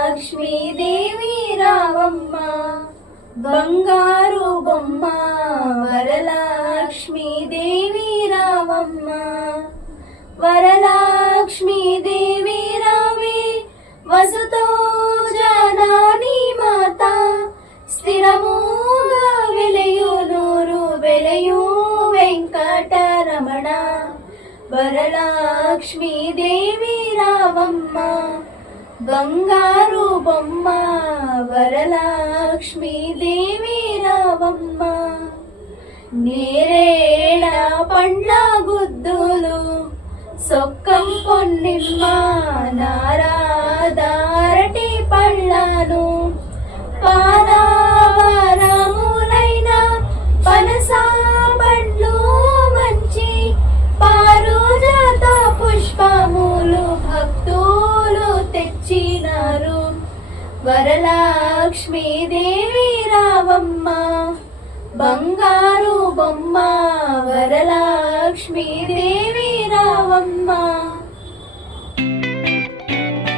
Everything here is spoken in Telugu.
వరలక్ష్మీదేవి రావమ్మ బంగారు బొమ్మ వరలక్ష్మీదేవి రావమ్మ వరలక్ష్మీదేవి రావే వసుతో జనని మాత స్థిరముగా వెలయు నూరు వెలయు వెంకటరమణ వరలక్ష్మీదేవి రావమ్మ బంగారు బొమ్మ వరలక్ష్మీదేవి రావమ్మ నేరేడ పండ్ల గుద్దులు సొక్కం పొన్నిమ్మ నారాదారటి పళ్ళను పాదావరములైన పనస పండ్లు మంచి పారుజాత పుష్పములు భక్తులు తెచ్చినారు వరలక్ష్మీదేవి రావమ్మ బంగారు బొమ్మ వరలక్ష్మీదేవి రావమ్మ